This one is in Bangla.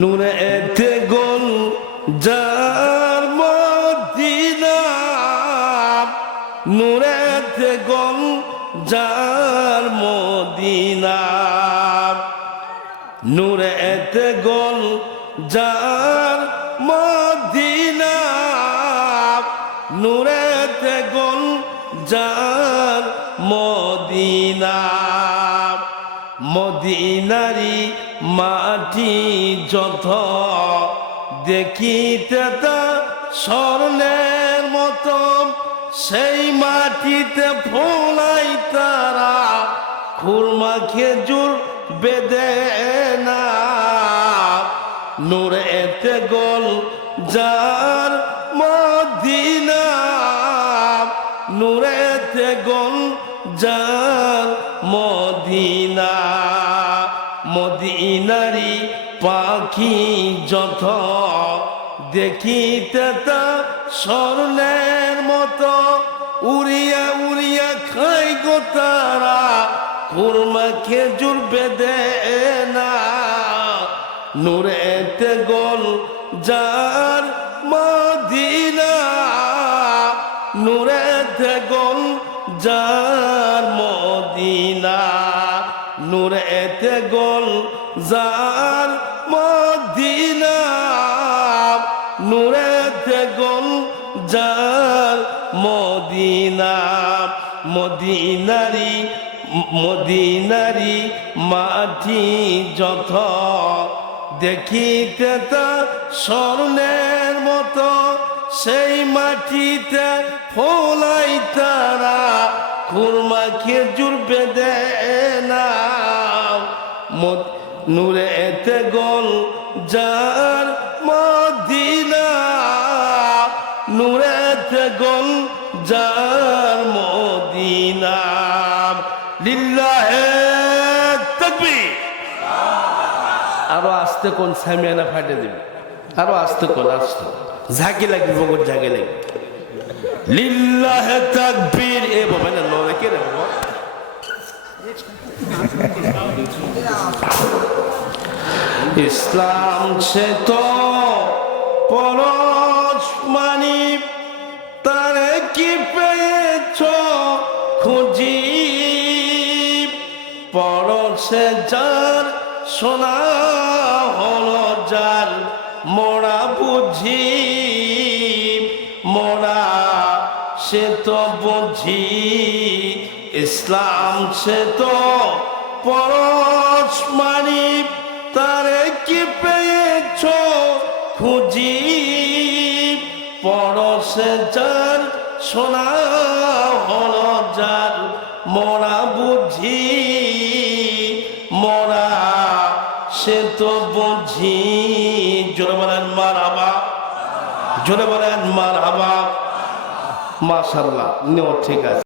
নূরে এতে গোল যার মদিনা, নূরে এতে গোল যার মদিনা, নূরে এতে গোল যার মদিনা, নূরে এতে গোল যার মদিনা। মদিনারি মাটি যত দেখিতে তা স্বর্ণের মতো, সেই মাটিতে ফোলাই তারা খুরমা খেজুর বেদে না। নূরে এতে গোল যার মদিনা, নূরে এতে গোল যার মদিনা। মদিনারি পাখি যত দেখিতে তা স্বর্ণের মতো, উড়িয়া উড়িয়া খাই গো তারা খুরমা খেজুর বেদে না। নূরে এতে গোল যার মদিনা, নূরে এতে গোল যার মদিনা, নূরে এতে গোল যার মদিনা, নূরে এতে গোল যার মদিনা। মদিনারি মদিনারি মাটি যত দেখিতে তা স্বর্ণের মতো, সেই মাটিতে ফোলাই তারা খুরমা খেজুর বেদে না। নূরে এতে গোল যার মদিনা, নূরে এতে গোল যার মদিনা। লিল্লাহে তাকবীর। আরো আস্তে কোন সামিয়ানা ফাটে দিবে, আরো আস্তে কোন, আস্তে ঝাঁকি লাগবে, বগর ঝাঁকি লাগবে। লিল্লাহে তাকবীর। এ বাবা না লড়ে কে রে বাবা। ইসলাম সে তো পরশ মানি, তারে কি পেয়েছ খুঁজি, পরশে যার সোনা হলো যার মোরা বুঝি, মোরা সে তো বুঝি। ইসলাম সে তো পরশ মানি, তারে কি পেয়েছ খুঁজি, পরশে যার সোনা হলো যার মোরা বুঝি, মোরা সে তো বুঝি। জোরে বলেন মারহাবা, জোরে বলেন মারহাবা। মাশাআল্লাহ, ঠিক আছে।